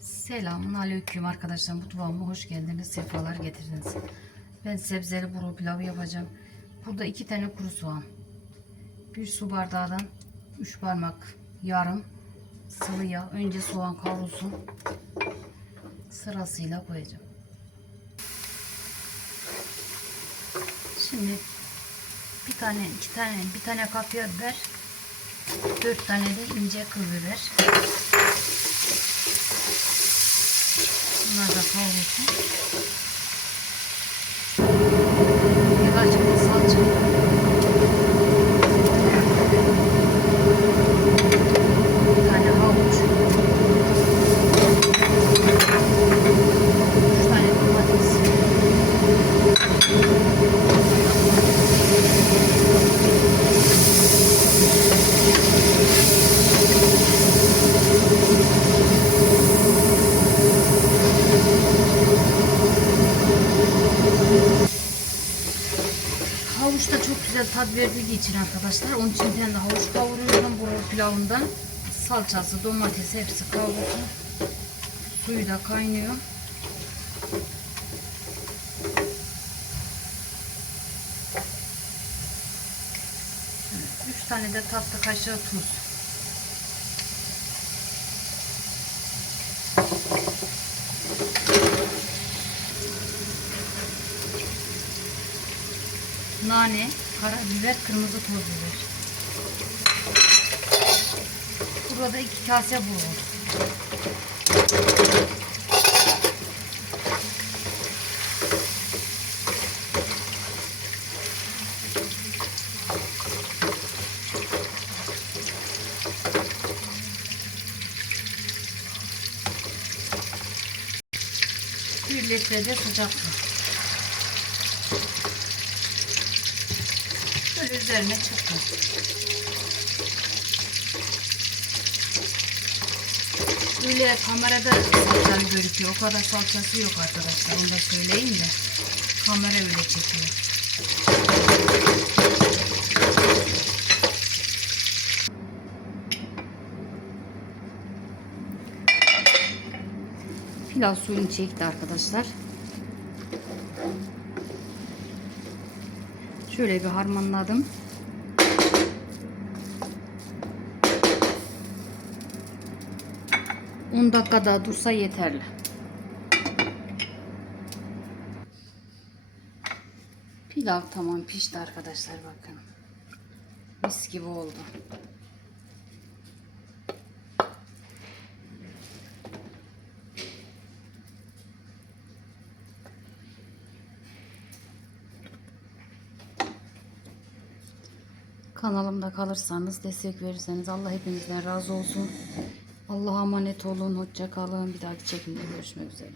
Selamun aleyküm arkadaşlar. Mutfağıma hoş geldiniz. Sefalar getirdiniz. Ben sebzeli buru pilavı yapacağım. Burada iki tane kuru soğan bir su bardağından üç parmak yarım sıvı yağ. Önce soğan kavrulsun. Sırasıyla koyacağım. Şimdi bir tane iki tane bir tane kapya biber dört tane de ince kıl biber Bunlar da kavrulsun. Bir salça. Bir tane havuç. Üç tane. Havuç da güzel tat verdiği için arkadaşlar. Onun için ben de havuç kavuruyorum bu pilavından. Salçası, domates hepsi kavrulsun. Suyu da kaynıyor. Üç tane de tatlı kaşığı tuz. Nane, karabiber, kırmızı toz biber. Burada iki kase bulgur. Bir litre de sıcak su. Böyle üzerine çıktı. Böyle kamerada salçalı gözüküyor. O kadar salçası yok arkadaşlar. Onu da söyleyeyim de. Kamera öyle çekiyor. Pilav suyunu çekti arkadaşlar. Şöyle bir harmanladım. On dakika daha dursa yeterli. Pilav tamam pişti arkadaşlar bakın. Mis gibi oldu. Kanalımda kalırsanız, destek verirseniz Allah hepinizden razı olsun. Allah'a emanet olun. Hoşça kalın. Bir dahaki çekimde görüşmek üzere.